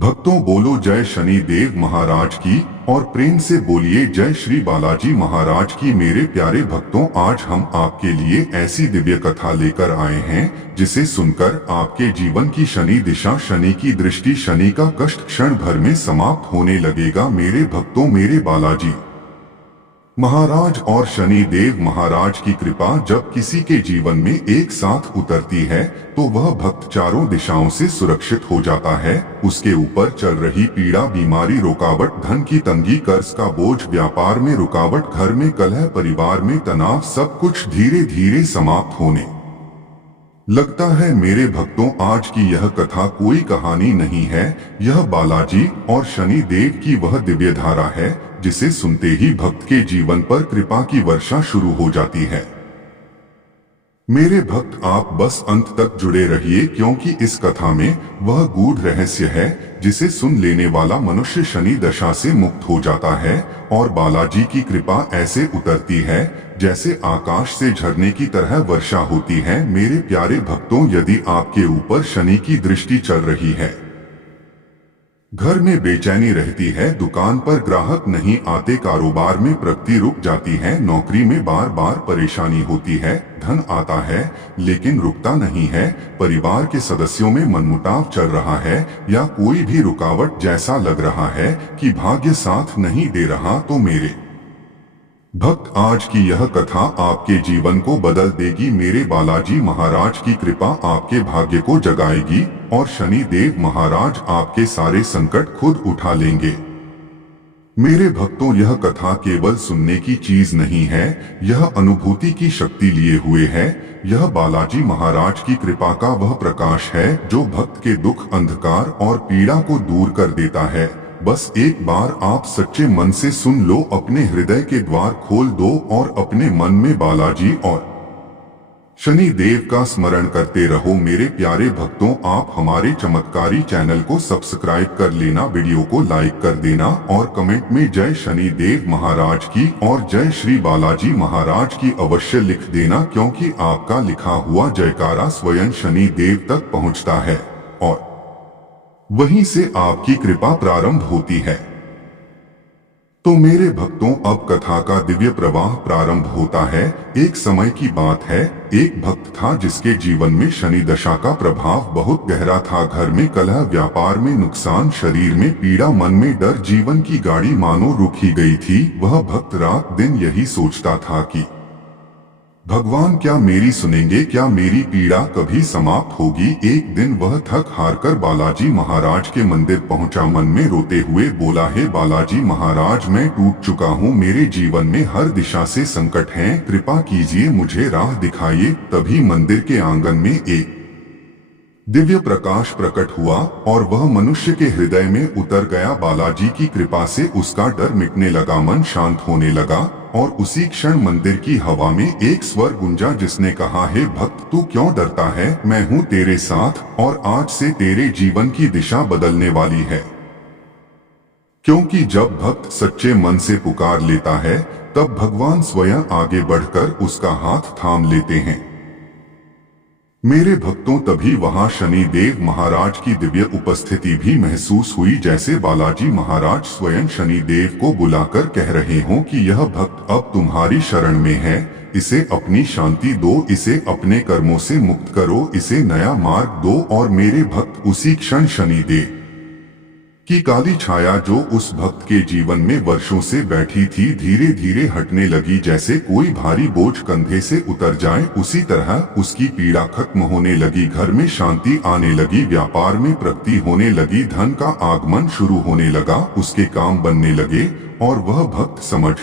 भक्तों बोलो जय शनि देव महाराज की और प्रेम से बोलिए जय श्री बालाजी महाराज की। मेरे प्यारे भक्तों, आज हम आपके लिए ऐसी दिव्य कथा लेकर आए हैं जिसे सुनकर आपके जीवन की शनि दिशा, शनि की दृष्टि, शनि का कष्ट क्षण भर में समाप्त होने लगेगा। मेरे भक्तों, मेरे बालाजी महाराज और शनि देव महाराज की कृपा जब किसी के जीवन में एक साथ उतरती है तो वह भक्त चारों दिशाओं से सुरक्षित हो जाता है। उसके ऊपर चल रही पीड़ा, बीमारी, रुकावट, धन की तंगी, कर्ज का बोझ, व्यापार में रुकावट, घर में कलह, परिवार में तनाव, सब कुछ धीरे धीरे समाप्त होने लगता है। मेरे भक्तों, आज की यह कथा कोई कहानी नहीं है, यह बालाजी और शनि देव की वह दिव्य धारा है जिसे सुनते ही भक्त के जीवन पर कृपा की वर्षा शुरू हो जाती है। मेरे भक्त, आप बस अंत तक जुड़े रहिए क्योंकि इस कथा में वह गूढ़ रहस्य है जिसे सुन लेने वाला मनुष्य शनि दशा से मुक्त हो जाता है और बालाजी की कृपा ऐसे उतरती है जैसे आकाश से झरने की तरह वर्षा होती है। मेरे प्यारे भक्तों, यदि आपके ऊपर शनि की दृष्टि चल रही है, घर में बेचैनी रहती है, दुकान पर ग्राहक नहीं आते, कारोबार में प्रगति रुक जाती है, नौकरी में बार बार परेशानी होती है, धन आता है लेकिन रुकता नहीं है, परिवार के सदस्यों में मनमुटाव चल रहा है या कोई भी रुकावट जैसा लग रहा है कि भाग्य साथ नहीं दे रहा, तो मेरे भक्त, आज की यह कथा आपके जीवन को बदल देगी। मेरे बालाजी महाराज की कृपा आपके भाग्य को जगाएगी और शनि देव महाराज आपके सारे संकट खुद उठा लेंगे। मेरे भक्तों, यह कथा केवल सुनने की चीज नहीं है, यह अनुभूति की शक्ति लिए हुए है। यह बालाजी महाराज की कृपा का वह प्रकाश है जो भक्त के दुख, अंधकार और पीड़ा को दूर कर देता है। बस एक बार आप सच्चे मन से सुन लो, अपने हृदय के द्वार खोल दो और अपने मन में बालाजी और शनि देव का स्मरण करते रहो। मेरे प्यारे भक्तों, आप हमारे चमत्कारी चैनल को सब्सक्राइब कर लेना, वीडियो को लाइक कर देना और कमेंट में जय शनि देव महाराज की और जय श्री बालाजी महाराज की अवश्य लिख देना, क्योंकि आपका लिखा हुआ जयकारा स्वयं शनि देव तक पहुंचता है और वहीं से आपकी कृपा प्रारंभ होती है। तो मेरे भक्तों, अब कथा का दिव्य प्रवाह प्रारंभ होता है। एक समय की बात है, एक भक्त था जिसके जीवन में शनि दशा का प्रभाव बहुत गहरा था। घर में कलह, व्यापार में नुकसान, शरीर में पीड़ा, मन में डर, जीवन की गाड़ी मानो रुक ही गई थी। वह भक्त रात दिन यही सोचता था कि भगवान क्या मेरी सुनेंगे, क्या मेरी पीड़ा कभी समाप्त होगी। एक दिन वह थक हार कर बालाजी महाराज के मंदिर पहुंचा। मन में रोते हुए बोला, हे बालाजी महाराज, मैं टूट चुका हूँ, मेरे जीवन में हर दिशा से संकट हैं, कृपा कीजिए, मुझे राह दिखाइए। तभी मंदिर के आंगन में एक दिव्य प्रकाश प्रकट हुआ और वह मनुष्य के हृदय में उतर गया। बालाजी की कृपा से उसका डर मिटने लगा, मन शांत होने लगा और उसी क्षण मंदिर की हवा में एक स्वर गूंजा जिसने कहा, हे भक्त, तू क्यों डरता है, मैं हूँ तेरे साथ और आज से तेरे जीवन की दिशा बदलने वाली है। क्योंकि जब भक्त सच्चे मन से पुकार लेता है तब भगवान स्वयं आगे बढ़कर उसका हाथ थाम लेते हैं। मेरे भक्तों, तभी वहां शनि देव महाराज की दिव्य उपस्थिति भी महसूस हुई, जैसे बालाजी महाराज स्वयं शनि देव को बुलाकर कह रहे हों कि यह भक्त अब तुम्हारी शरण में है, इसे अपनी शांति दो, इसे अपने कर्मों से मुक्त करो, इसे नया मार्ग दो। और मेरे भक्त, उसी क्षण शनि देव की काली छाया जो उस भक्त के जीवन में वर्षों से बैठी थी धीरे धीरे हटने लगी। जैसे कोई भारी बोझ कंधे से उतर जाए, उसी तरह उसकी पीड़ा खत्म होने लगी, घर में शांति आने लगी, व्यापार में प्रगति होने लगी, धन का आगमन शुरू होने लगा, उसके काम बनने लगे और वह भक्त समझ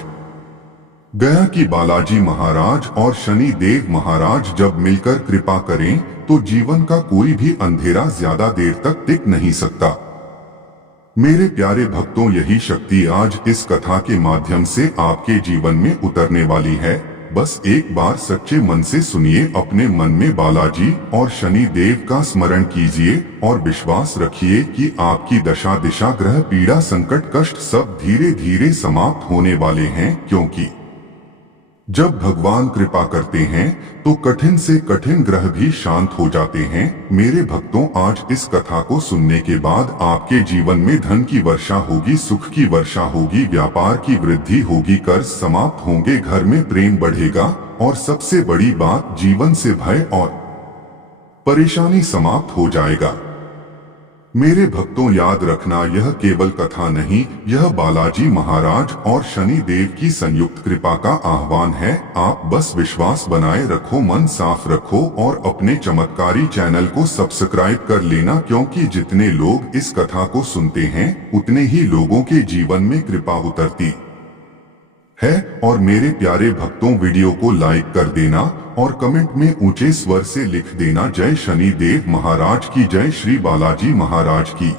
गया कि बालाजी महाराज और शनि देव महाराज जब मिलकर कृपा करें तो जीवन का कोई भी अंधेरा ज्यादा देर तक टिक नहीं सकता। मेरे प्यारे भक्तों, यही शक्ति आज इस कथा के माध्यम से आपके जीवन में उतरने वाली है। बस एक बार सच्चे मन से सुनिए, अपने मन में बालाजी और शनि देव का स्मरण कीजिए और विश्वास रखिए कि आपकी दशा, दिशा, ग्रह, पीड़ा, संकट, कष्ट सब धीरे धीरे समाप्त होने वाले हैं, क्योंकि जब भगवान कृपा करते हैं तो कठिन से कठिन ग्रह भी शांत हो जाते हैं। मेरे भक्तों, आज इस कथा को सुनने के बाद आपके जीवन में धन की वर्षा होगी, सुख की वर्षा होगी, व्यापार की वृद्धि होगी, कर्ज समाप्त होंगे, घर में प्रेम बढ़ेगा और सबसे बड़ी बात, जीवन से भय और परेशानी समाप्त हो जाएगा। मेरे भक्तों, याद रखना, यह केवल कथा नहीं, यह बालाजी महाराज और शनि देव की संयुक्त कृपा का आह्वान है। आप बस विश्वास बनाए रखो, मन साफ रखो और अपने चमत्कारी चैनल को सब्सक्राइब कर लेना, क्योंकि जितने लोग इस कथा को सुनते हैं उतने ही लोगों के जीवन में कृपा उतरती है। और मेरे प्यारे भक्तों, वीडियो को लाइक कर देना और कमेंट में ऊंचे स्वर से लिख देना, जय शनि देव महाराज की जय, श्री बालाजी महाराज की।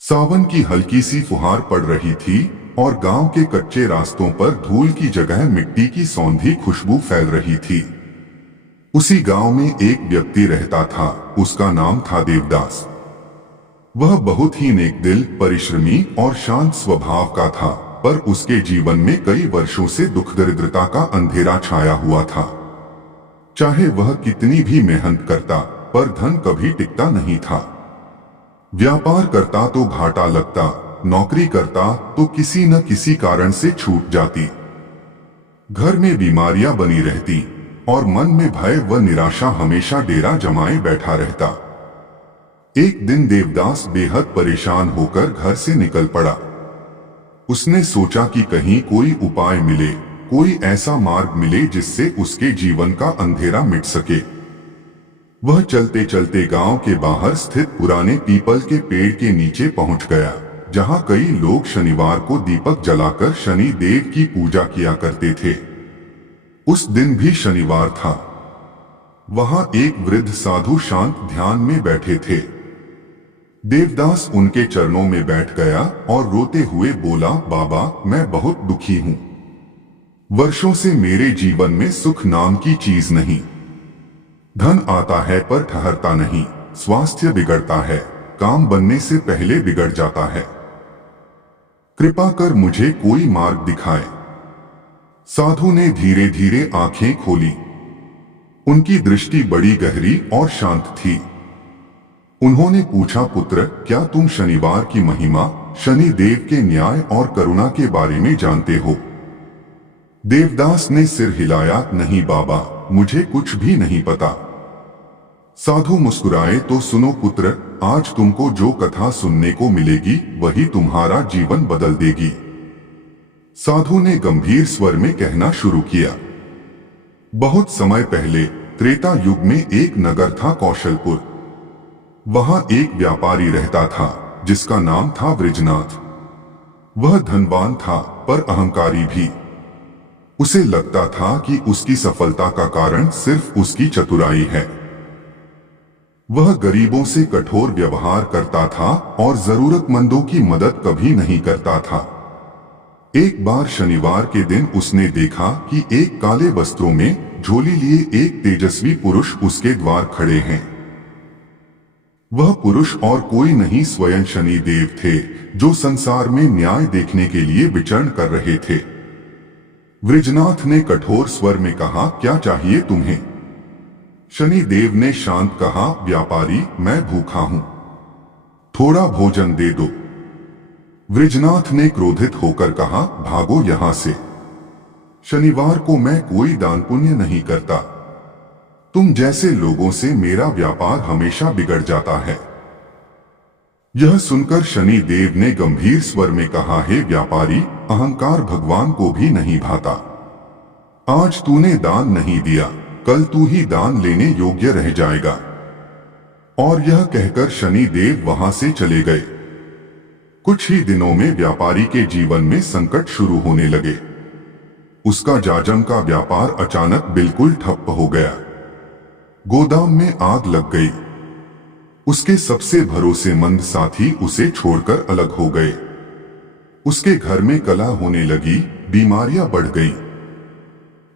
सावन की हल्की सी फुहार पड़ रही थी और गांव के कच्चे रास्तों पर धूल की जगह मिट्टी की सौंधी खुशबू फैल रही थी। उसी गांव में एक व्यक्ति रहता था, उसका नाम था देवदास। वह बहुत ही नेक दिल, परिश्रमी और शांत स्वभाव का था, पर उसके जीवन में कई वर्षों से दुख दरिद्रता का अंधेरा छाया हुआ था। चाहे वह कितनी भी मेहनत करता, पर धन कभी टिकता नहीं था। व्यापार करता तो घाटा लगता, नौकरी करता तो किसी न किसी कारण से छूट जाती। घर में बीमारियां बनी रहती और मन में भय व निराशा हमेशा डेरा जमाए बैठा रहता। एक दिन देवदास बेहद परेशान होकर घर से निकल पड़ा। उसने सोचा कि कहीं कोई उपाय मिले, कोई ऐसा मार्ग मिले जिससे उसके जीवन का अंधेरा मिट सके। वह चलते चलते गांव के बाहर स्थित पुराने पीपल के पेड़ के नीचे पहुंच गया, जहां कई लोग शनिवार को दीपक जलाकर शनि देव की पूजा किया करते थे। उस दिन भी शनिवार था। वहां एक वृद्ध साधु शांत ध्यान में बैठे थे। देवदास उनके चरणों में बैठ गया और रोते हुए बोला, बाबा, मैं बहुत दुखी हूं। वर्षों से मेरे जीवन में सुख नाम की चीज नहीं। धन आता है पर ठहरता नहीं, स्वास्थ्य बिगड़ता है, काम बनने से पहले बिगड़ जाता है। कृपा कर मुझे कोई मार्ग दिखाए। साधु ने धीरे धीरे आंखें खोली। उनकी दृष्टि बड़ी गहरी और शांत थी। उन्होंने पूछा, पुत्र, क्या तुम शनिवार की महिमा, शनि देव के न्याय और करुणा के बारे में जानते हो? देवदास ने सिर हिलाया, नहीं बाबा, मुझे कुछ भी नहीं पता। साधु मुस्कुराए, तो सुनो पुत्र, आज तुमको जो कथा सुनने को मिलेगी वही तुम्हारा जीवन बदल देगी। साधु ने गंभीर स्वर में कहना शुरू किया। बहुत समय पहले त्रेता युग में एक नगर था, कौशलपुर। वहां एक व्यापारी रहता था जिसका नाम था वृजनाथ। वह धनवान था पर अहंकारी भी। उसे लगता था कि उसकी सफलता का कारण सिर्फ उसकी चतुराई है। वह गरीबों से कठोर व्यवहार करता था और जरूरतमंदों की मदद कभी नहीं करता था। एक बार शनिवार के दिन उसने देखा कि एक काले वस्त्रों में झोली लिए एक तेजस्वी पुरुष उसके द्वार खड़े हैं। वह पुरुष और कोई नहीं, स्वयं शनि देव थे, जो संसार में न्याय देखने के लिए विचरण कर रहे थे। वृजनाथ ने कठोर स्वर में कहा, क्या चाहिए तुम्हें? शनि देव ने शांत कहा, व्यापारी, मैं भूखा हूं, थोड़ा भोजन दे दो। वृजनाथ ने क्रोधित होकर कहा, भागो यहां से। शनिवार को मैं कोई दान पुण्य नहीं करता। तुम जैसे लोगों से मेरा व्यापार हमेशा बिगड़ जाता है। यह सुनकर शनि देव ने गंभीर स्वर में कहा, हे व्यापारी, अहंकार भगवान को भी नहीं भाता। आज तूने दान नहीं दिया, कल तू ही दान लेने योग्य रह जाएगा। और यह कहकर शनि देव वहां से चले गए। कुछ ही दिनों में व्यापारी के जीवन में संकट शुरू होने लगे। उसका जाजम का व्यापार अचानक बिल्कुल ठप्प हो गया। गोदाम में आग लग गई। उसके सबसे भरोसेमंद साथी उसे छोड़कर अलग हो गए। उसके घर में कलह होने लगी, बीमारियां बढ़ गईं।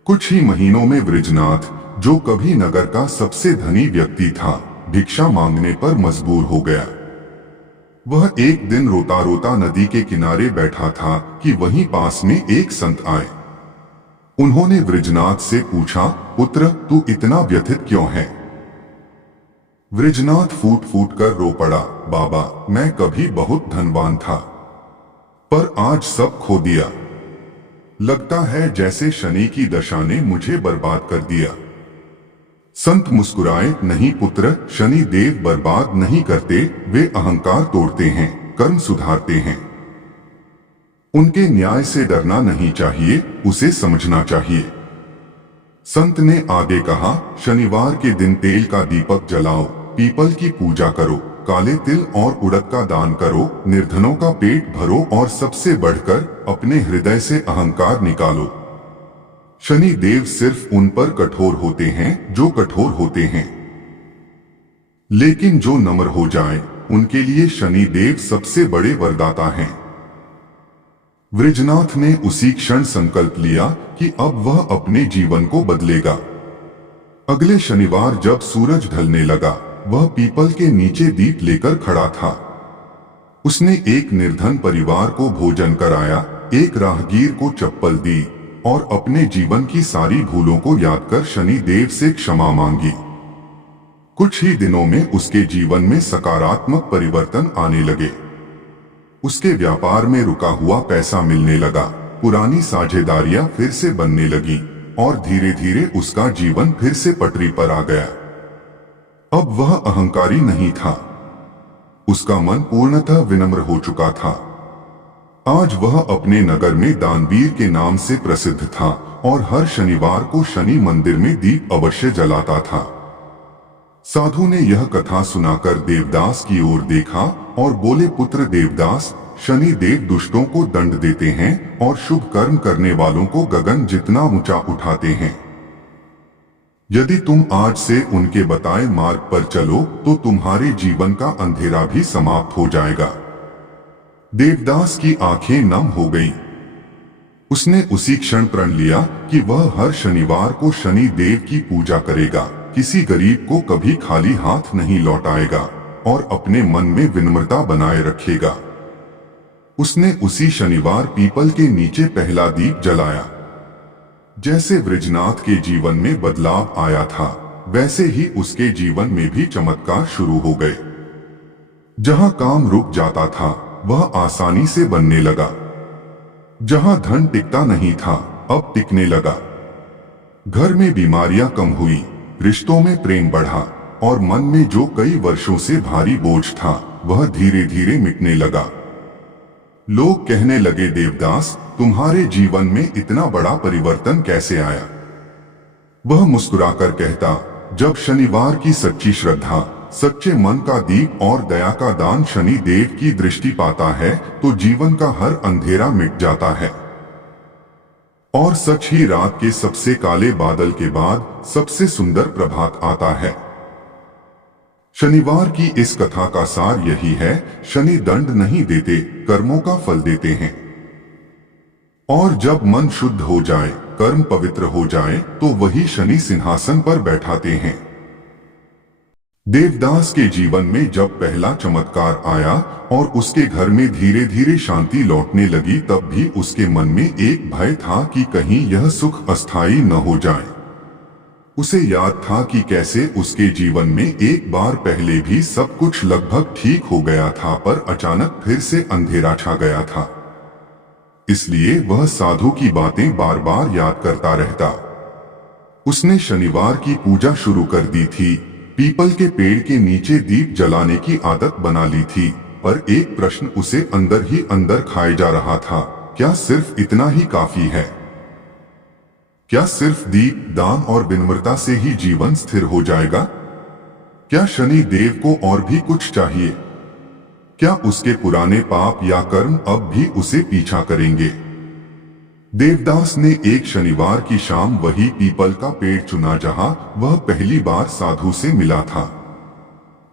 कुछ ही महीनों में वृजनाथ, जो कभी नगर का सबसे धनी व्यक्ति था, भिक्षा मांगने पर मजबूर हो गया। वह एक दिन रोता रोता नदी के किनारे बैठा था कि वहीं पास में एक संत आए। उन्होंने वृजनाथ से पूछा, पुत्र तू इतना व्यथित क्यों है? वृजनाथ फूट फूट कर रो पड़ा, बाबा मैं कभी बहुत धनवान था, पर आज सब खो दिया। लगता है जैसे शनि की दशा ने मुझे बर्बाद कर दिया। संत मुस्कुराए, नहीं पुत्र, शनि देव बर्बाद नहीं करते, वे अहंकार तोड़ते हैं, कर्म सुधारते हैं। उनके न्याय से डरना नहीं चाहिए, उसे समझना चाहिए। संत ने आगे कहा, शनिवार के दिन तेल का दीपक जलाओ, पीपल की पूजा करो, काले तिल और उड़द का दान करो, निर्धनों का पेट भरो और सबसे बढ़कर अपने हृदय से अहंकार निकालो। शनि देव सिर्फ उन पर कठोर होते हैं जो कठोर होते हैं, लेकिन जो नम्र हो जाएं, उनके लिए शनि देव सबसे बड़े वरदाता हैं। वृजनाथ ने उसी क्षण संकल्प लिया कि अब वह अपने जीवन को बदलेगा। अगले शनिवार जब सूरज ढलने लगा, वह पीपल के नीचे दीप लेकर खड़ा था। उसने एक निर्धन परिवार को भोजन कराया, एक राहगीर को चप्पल दी और अपने जीवन की सारी भूलों को याद कर शनि देव से क्षमा मांगी। कुछ ही दिनों में उसके जीवन में सकारात्मक परिवर्तन आने लगे। उसके व्यापार में रुका हुआ पैसा मिलने लगा, पुरानी साझेदारियां फिर से बनने लगी और धीरे धीरे उसका जीवन फिर से पटरी पर आ गया। अब वह अहंकारी नहीं था, उसका मन पूर्णतः विनम्र हो चुका था। आज वह अपने नगर में दानवीर के नाम से प्रसिद्ध था और हर शनिवार को शनि मंदिर में दीप अवश्य जलाता था। साधु ने यह कथा सुनाकर देवदास की ओर देखा और बोले, पुत्र देवदास, शनि देव दुष्टों को दंड देते हैं और शुभ कर्म करने वालों को गगन जितना ऊंचा उठाते हैं। यदि तुम आज से उनके बताए मार्ग पर चलो तो तुम्हारे जीवन का अंधेरा भी समाप्त हो जाएगा। देवदास की आंखें नम हो गईं। उसने उसी क्षण प्रण लिया कि वह हर शनिवार को शनि देव की पूजा करेगा, किसी गरीब को कभी खाली हाथ नहीं लौटाएगा और अपने मन में विनम्रता बनाए रखेगा। उसने उसी शनिवार पीपल के नीचे पहला दीप जलाया। जैसे वृजनाथ के जीवन में बदलाव आया था, वैसे ही उसके जीवन में भी चमत्कार शुरू हो गए। जहां काम रुक जाता था, वह आसानी से बनने लगा। जहां धन टिकता नहीं था, अब टिकने लगा। घर में बीमारियां कम हुई, रिश्तों में प्रेम बढ़ा और मन में जो कई वर्षों से भारी बोझ था, वह धीरे धीरे मिटने लगा। लोग कहने लगे, देवदास, तुम्हारे जीवन में इतना बड़ा परिवर्तन कैसे आया? वह मुस्कुराकर कहता, जब शनिवार की सच्ची श्रद्धा, सच्चे मन का दीप और दया का दान शनि देव की दृष्टि पाता है तो जीवन का हर अंधेरा मिट जाता है। और सच ही, रात के सबसे काले बादल के बाद सबसे सुंदर प्रभात आता है। शनिवार की इस कथा का सार यही है, शनि दंड नहीं देते, कर्मों का फल देते हैं। और जब मन शुद्ध हो जाए, कर्म पवित्र हो जाए, तो वही शनि सिंहासन पर बैठाते हैं। देवदास के जीवन में जब पहला चमत्कार आया और उसके घर में धीरे धीरे शांति लौटने लगी, तब भी उसके मन में एक भय था कि कहीं यह सुख अस्थायी न हो जाए। उसे याद था कि कैसे उसके जीवन में एक बार पहले भी सब कुछ लगभग ठीक हो गया था, पर अचानक फिर से अंधेरा छा गया था। इसलिए वह साधु की बातें बार बार याद करता रहता। उसने शनिवार की पूजा शुरू कर दी थी, पीपल के पेड़ के नीचे दीप जलाने की आदत बना ली थी, पर एक प्रश्न उसे अंदर ही अंदर खाए जा रहा था, क्या सिर्फ इतना ही काफी है? क्या सिर्फ दीप, दान और विनम्रता से ही जीवन स्थिर हो जाएगा? क्या शनि देव को और भी कुछ चाहिए? क्या उसके पुराने पाप या कर्म अब भी उसे पीछा करेंगे? देवदास ने एक शनिवार की शाम वही पीपल का पेड़ चुना जहां वह पहली बार साधु से मिला था।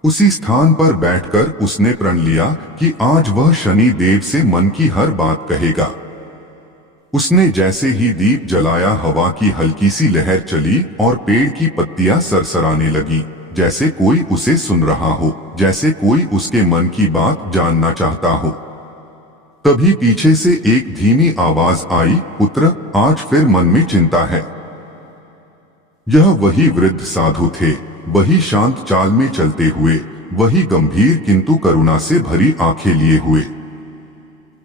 उसी स्थान पर बैठकर उसने प्रण लिया कि आज वह शनि देव से मन की हर बात कहेगा। उसने जैसे ही दीप जलाया, हवा की हल्की सी लहर चली और पेड़ की पत्तियां सरसराने लगी, जैसे कोई उसे सुन रहा हो, जैसे कोई उसके मन की बात जानना चाहता हो। तभी पीछे से एक धीमी आवाज आई, पुत्र, आज फिर मन में चिंता है। यह वही वृद्ध साधु थे, वही शांत चाल में चलते हुए, वही गंभीर किंतु करुणा से भरी आंखें लिए हुए।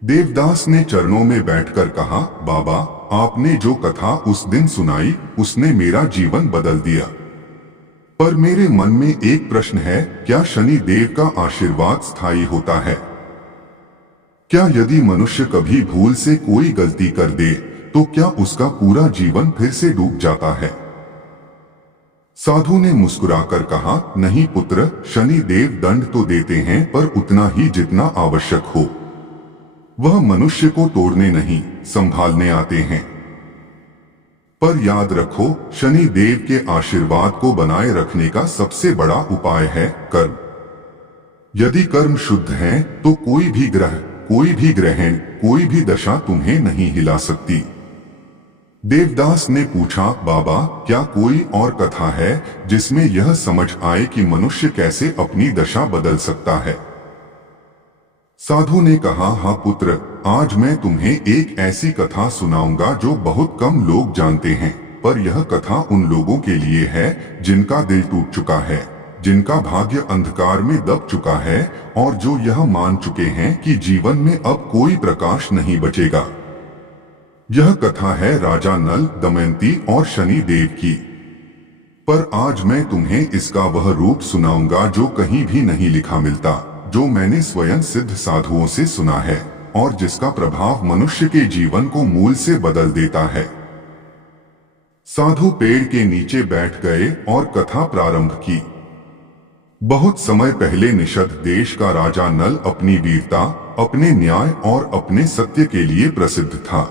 देवदास ने चरणों में बैठकर कहा, बाबा, आपने जो कथा उस दिन सुनाई उसने मेरा जीवन बदल दिया। पर मेरे मन में एक प्रश्न है, क्या शनि देव का आशीर्वाद स्थायी होता है? क्या यदि मनुष्य कभी भूल से कोई गलती कर दे तो क्या उसका पूरा जीवन फिर से डूब जाता है? साधु ने मुस्कुराकर कहा, नहीं पुत्र, शनि देव दंड तो देते हैं पर उतना ही जितना आवश्यक हो। वह मनुष्य को तोड़ने नहीं, संभालने आते हैं। पर याद रखो, शनि देव के आशीर्वाद को बनाए रखने का सबसे बड़ा उपाय है कर्म। यदि कर्म शुद्ध हैं, तो कोई भी ग्रह, कोई भी ग्रहण, कोई भी दशा तुम्हें नहीं हिला सकती। देवदास ने पूछा, बाबा, क्या कोई और कथा है जिसमें यह समझ आए कि मनुष्य कैसे अपनी दशा बदल सकता है? साधु ने कहा, हाँ पुत्र, आज मैं तुम्हें एक ऐसी कथा सुनाऊंगा जो बहुत कम लोग जानते हैं, पर यह कथा उन लोगों के लिए है जिनका दिल टूट चुका है, जिनका भाग्य अंधकार में दब चुका है और जो यह मान चुके हैं कि जीवन में अब कोई प्रकाश नहीं बचेगा। यह कथा है राजा नल, दमयंती और शनि देव की। पर आज मैं तुम्हें इसका वह रूप सुनाऊंगा जो कहीं भी नहीं लिखा मिलता, जो मैंने स्वयं सिद्ध साधुओं से सुना है और जिसका प्रभाव मनुष्य के जीवन को मूल से बदल देता है। साधु पेड़ के नीचे बैठ गए और कथा प्रारंभ की। बहुत समय पहले निषद देश का राजा नल अपनी वीरता, अपने न्याय और अपने सत्य के लिए प्रसिद्ध था।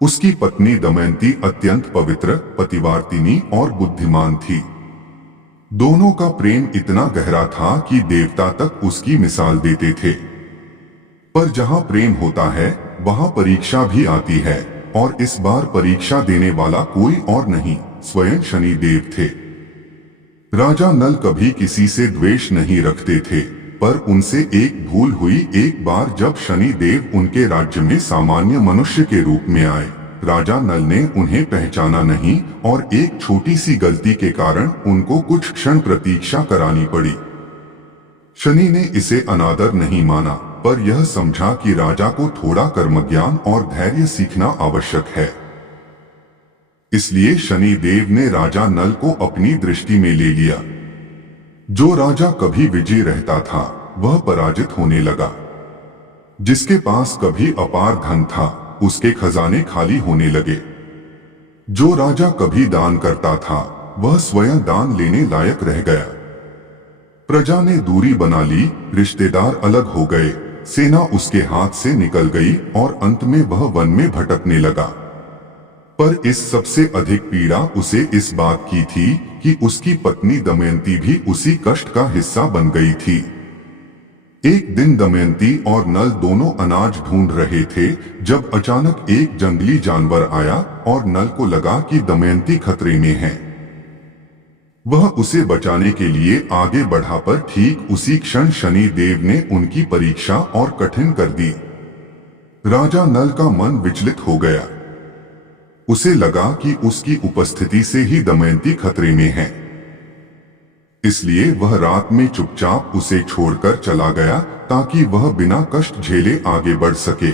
उसकी पत्नी दमयंती अत्यंत पवित्र, पतिवार्तिनी और बुद्धिमान थी। दोनों का प्रेम इतना गहरा था कि देवता तक उसकी मिसाल देते थे। पर जहां प्रेम होता है वहां परीक्षा भी आती है, और इस बार परीक्षा देने वाला कोई और नहीं, स्वयं शनि देव थे। राजा नल कभी किसी से द्वेष नहीं रखते थे, पर उनसे एक भूल हुई। एक बार जब शनि देव उनके राज्य में सामान्य मनुष्य के रूप में आए, राजा नल ने उन्हें पहचाना नहीं और एक छोटी सी गलती के कारण उनको कुछ क्षण प्रतीक्षा करानी पड़ी। शनि ने इसे अनादर नहीं माना, पर यह समझा कि राजा को थोड़ा कर्मज्ञान और धैर्य सीखना आवश्यक है। इसलिए शनि देव ने राजा नल को अपनी दृष्टि में ले लिया। जो राजा कभी विजयी रहता था वह पराजित होने लगा। जिसके पास कभी अपार धन था उसके खजाने खाली होने लगे। जो राजा कभी दान करता था वह स्वयं दान लेने लायक रह गया। प्रजा ने दूरी बना ली, रिश्तेदार अलग हो गए, सेना उसके हाथ से निकल गई और अंत में वह वन में भटकने लगा। पर इस सबसे अधिक पीड़ा उसे इस बात की थी कि उसकी पत्नी दमयंती भी उसी कष्ट का हिस्सा बन गई थी। एक दिन दमयंती और नल दोनों अनाज ढूंढ रहे थे जब अचानक एक जंगली जानवर आया और नल को लगा कि दमयंती खतरे में है। वह उसे बचाने के लिए आगे बढ़ा, पर ठीक उसी क्षण शनि देव ने उनकी परीक्षा और कठिन कर दी। राजा नल का मन विचलित हो गया। उसे लगा कि उसकी उपस्थिति से ही दमयंती खतरे में है। इसलिए वह रात में चुपचाप उसे छोड़कर चला गया ताकि वह बिना कष्ट झेले आगे बढ़ सके।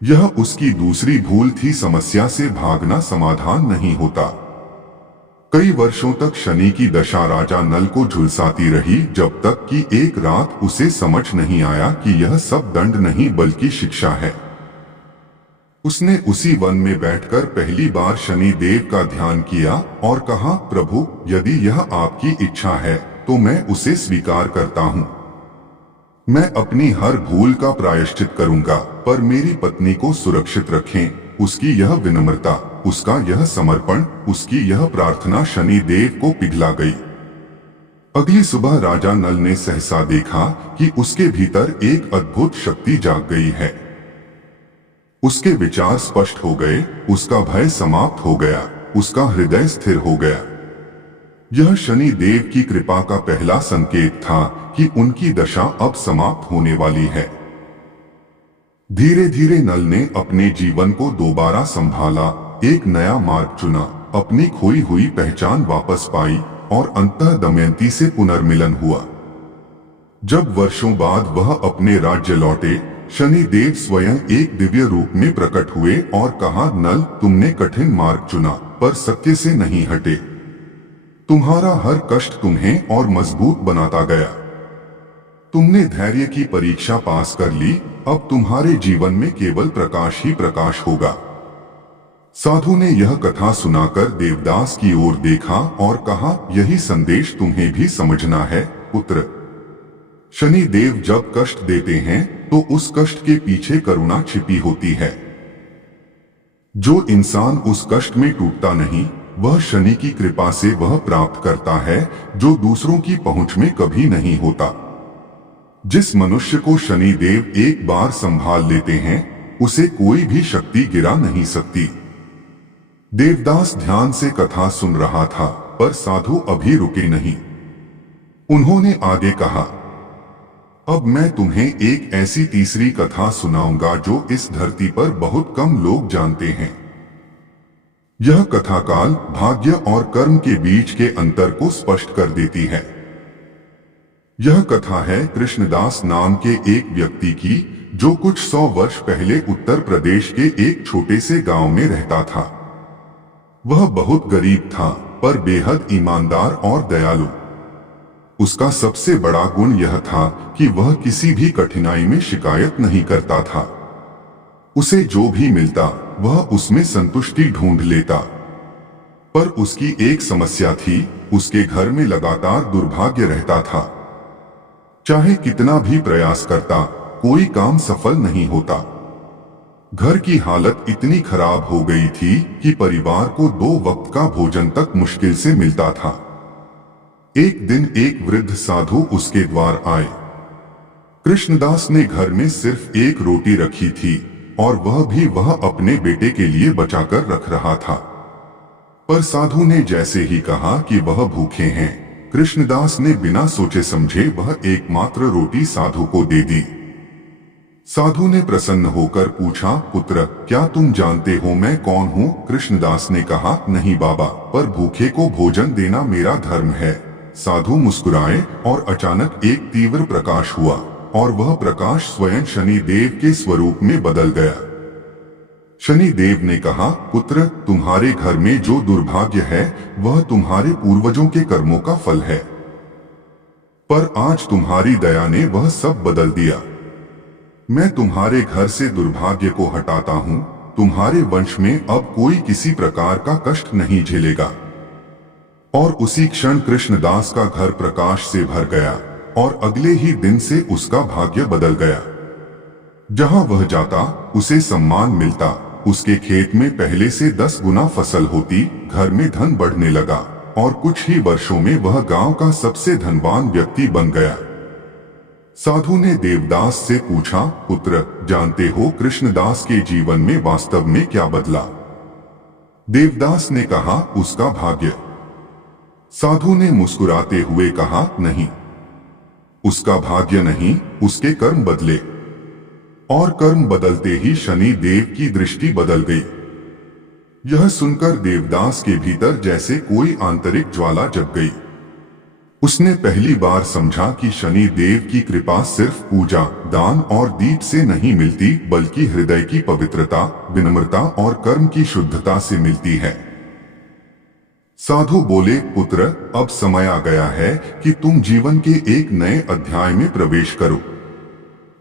यह उसकी दूसरी भूल थी। समस्या से भागना समाधान नहीं होता। कई वर्षों तक शनि की दशा राजा नल को झुलसाती रही, जब तक कि एक रात उसे समझ नहीं आया कि यह सब दंड नहीं बल्कि शिक्षा है। उसने उसी वन में बैठकर पहली बार शनि देव का ध्यान किया और कहा, प्रभु, यदि यह आपकी इच्छा है तो मैं उसे स्वीकार करता हूँ। मैं अपनी हर भूल का प्रायश्चित करूंगा, पर मेरी पत्नी को सुरक्षित रखें। उसकी यह विनम्रता, उसका यह समर्पण, उसकी यह प्रार्थना शनि देव को पिघला गई। अगली सुबह राजा नल ने सहसा देखा कि उसके भीतर एक अद्भुत शक्ति जाग गई है। उसके विचार स्पष्ट हो गए, उसका भय समाप्त हो गया, उसका हृदय स्थिर हो गया। यह शनि देव की कृपा का पहला संकेत था कि उनकी दशा अब समाप्त होने वाली है। धीरे धीरे नल ने अपने जीवन को दोबारा संभाला, एक नया मार्ग चुना, अपनी खोई हुई पहचान वापस पाई और अंततः दमयंती से पुनर्मिलन हुआ। जब वर्षों बाद वह अपने राज्य लौटे, शनिदेव स्वयं एक दिव्य रूप में प्रकट हुए और कहा, नल, तुमने कठिन मार्ग चुना पर सत्य से नहीं हटे। तुम्हारा हर कष्ट तुम्हें और मजबूत बनाता गया। तुमने धैर्य की परीक्षा पास कर ली, अब तुम्हारे जीवन में केवल प्रकाश ही प्रकाश होगा। साधु ने यह कथा सुनाकर देवदास की ओर देखा और कहा, यही संदेश तुम्हें भी समझना है पुत्र। शनिदेव जब कष्ट देते हैं तो उस कष्ट के पीछे करुणा छिपी होती है। जो इंसान उस कष्ट में टूटता नहीं, वह शनि की कृपा से वह प्राप्त करता है जो दूसरों की पहुंच में कभी नहीं होता। जिस मनुष्य को शनिदेव एक बार संभाल लेते हैं, उसे कोई भी शक्ति गिरा नहीं सकती। देवदास ध्यान से कथा सुन रहा था, पर साधु अभी रुके नहीं। उन्होंने आगे कहा, अब मैं तुम्हें एक ऐसी तीसरी कथा सुनाऊंगा जो इस धरती पर बहुत कम लोग जानते हैं। यह कथा काल, भाग्य और कर्म के बीच के अंतर को स्पष्ट कर देती है। यह कथा है कृष्णदास नाम के एक व्यक्ति की, जो कुछ 100 वर्ष पहले उत्तर प्रदेश के एक छोटे से गांव में रहता था। वह बहुत गरीब था, पर बेहद ईमानदार और दयालु। उसका सबसे बड़ा गुण यह था कि वह किसी भी कठिनाई में शिकायत नहीं करता था। उसे जो भी मिलता वह उसमें संतुष्टि ढूंढ लेता। पर उसकी एक समस्या थी, उसके घर में लगातार दुर्भाग्य रहता था। चाहे कितना भी प्रयास करता, कोई काम सफल नहीं होता। घर की हालत इतनी खराब हो गई थी कि परिवार को 2 वक्त का भोजन तक मुश्किल से मिलता था। एक दिन एक वृद्ध साधु उसके द्वार आए। कृष्णदास ने घर में सिर्फ एक रोटी रखी थी और वह अपने बेटे के लिए बचाकर रख रहा था। पर साधु ने जैसे ही कहा कि वह भूखे हैं, कृष्णदास ने बिना सोचे समझे वह एकमात्र रोटी साधु को दे दी। साधु ने प्रसन्न होकर पूछा, पुत्र, क्या तुम जानते हो मैं कौन हूँ? कृष्णदास ने कहा, नहीं बाबा, पर भूखे को भोजन देना मेरा धर्म है। साधु मुस्कुराए और अचानक एक तीव्र प्रकाश हुआ और वह प्रकाश स्वयं शनिदेव के स्वरूप में बदल गया। शनिदेव ने कहा, पुत्र, तुम्हारे घर में जो दुर्भाग्य है वह तुम्हारे पूर्वजों के कर्मों का फल है, पर आज तुम्हारी दया ने वह सब बदल दिया। मैं तुम्हारे घर से दुर्भाग्य को हटाता हूं। तुम्हारे वंश में अब कोई किसी प्रकार का कष्ट नहीं झेलेगा। और उसी क्षण कृष्णदास का घर प्रकाश से भर गया और अगले ही दिन से उसका भाग्य बदल गया। जहां वह जाता उसे सम्मान मिलता। उसके खेत में पहले से 10 गुना फसल होती, घर में धन बढ़ने लगा और कुछ ही वर्षों में वह गांव का सबसे धनवान व्यक्ति बन गया। साधु ने देवदास से पूछा, पुत्र, जानते हो कृष्णदास के जीवन में वास्तव में क्या बदला? देवदास ने कहा, उसका भाग्य। साधु ने मुस्कुराते हुए कहा, नहीं, उसका भाग्य नहीं, उसके कर्म बदले। और कर्म बदलते ही शनि देव की दृष्टि बदल गई। यह सुनकर देवदास के भीतर जैसे कोई आंतरिक ज्वाला जग गई। उसने पहली बार समझा कि शनि देव की कृपा सिर्फ पूजा, दान और दीप से नहीं मिलती, बल्कि हृदय की पवित्रता, विनम्रता और कर्म की शुद्धता से मिलती है। साधु बोले, पुत्र, अब समय आ गया है कि तुम जीवन के एक नए अध्याय में प्रवेश करो।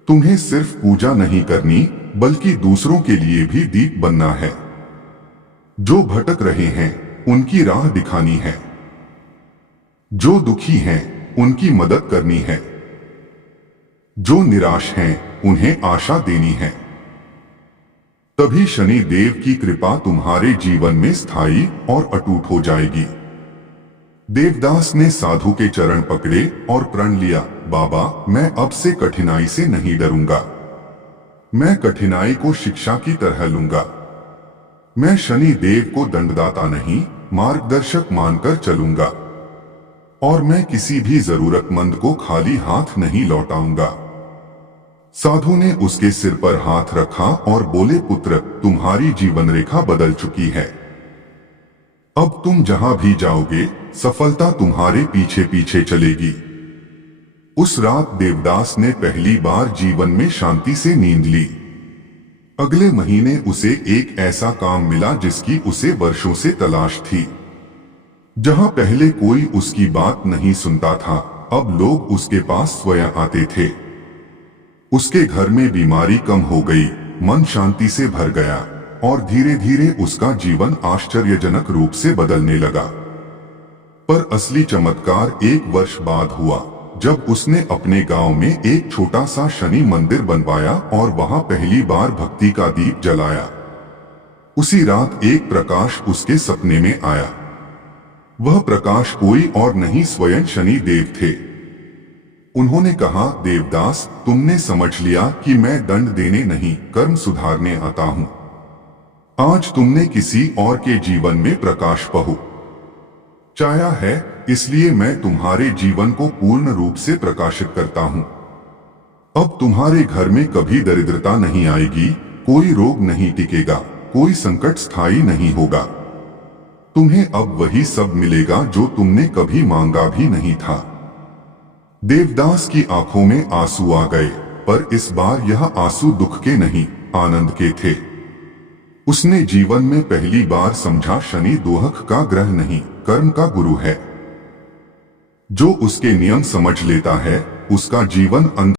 तुम्हें सिर्फ पूजा नहीं करनी, बल्कि दूसरों के लिए भी दीप बनना है। जो भटक रहे हैं उनकी राह दिखानी है। जो दुखी हैं उनकी मदद करनी है। जो निराश हैं उन्हें आशा देनी है। तभी शनि देव की कृपा तुम्हारे जीवन में स्थायी और अटूट हो जाएगी। देवदास ने साधु के चरण पकड़े और प्रण लिया, बाबा, मैं अब से कठिनाई से नहीं डरूंगा। मैं कठिनाई को शिक्षा की तरह लूंगा। मैं शनि देव को दंडदाता नहीं, मार्गदर्शक मानकर चलूंगा। और मैं किसी भी जरूरतमंद को खाली हाथ नहीं लौटाऊंगा। साधु ने उसके सिर पर हाथ रखा और बोले, पुत्र, तुम्हारी जीवन रेखा बदल चुकी है। अब तुम जहां भी जाओगे सफलता तुम्हारे पीछे पीछे चलेगी। उस रात देवदास ने पहली बार जीवन में शांति से नींद ली। अगले महीने उसे एक ऐसा काम मिला जिसकी उसे वर्षों से तलाश थी। जहां पहले कोई उसकी बात नहीं सुनता था, अब लोग उसके पास स्वयं आते थे। उसके घर में बीमारी कम हो गई, मन शांति से भर गया और धीरे धीरे उसका जीवन आश्चर्यजनक रूप से बदलने लगा। पर असली चमत्कार 1 वर्ष बाद हुआ, जब उसने अपने गांव में एक छोटा सा शनि मंदिर बनवाया और वहां पहली बार भक्ति का दीप जलाया। उसी रात एक प्रकाश उसके सपने में आया। वह प्रकाश कोई और नहीं, स्वयं शनि देव थे। उन्होंने कहा, देवदास, तुमने समझ लिया कि मैं दंड देने नहीं, कर्म सुधारने आता हूं। आज तुमने किसी और के जीवन में प्रकाश पहुंचाया है, इसलिए मैं तुम्हारे जीवन को पूर्ण रूप से प्रकाशित करता हूं। अब तुम्हारे घर में कभी दरिद्रता नहीं आएगी, कोई रोग नहीं टिकेगा, कोई संकट स्थायी नहीं होगा। तुम्हें अब वही सब मिलेगा जो तुमने कभी मांगा भी नहीं था। देवदास की आंखों में आंसू आ गए, पर इस बार यह आंसू दुख के नहीं, आनंद के थे। उसने जीवन में पहली बार समझा, शनि दोहक का ग्रह नहीं, कर्म का गुरु है। जो उसके नियम समझ लेता है, उसका जीवन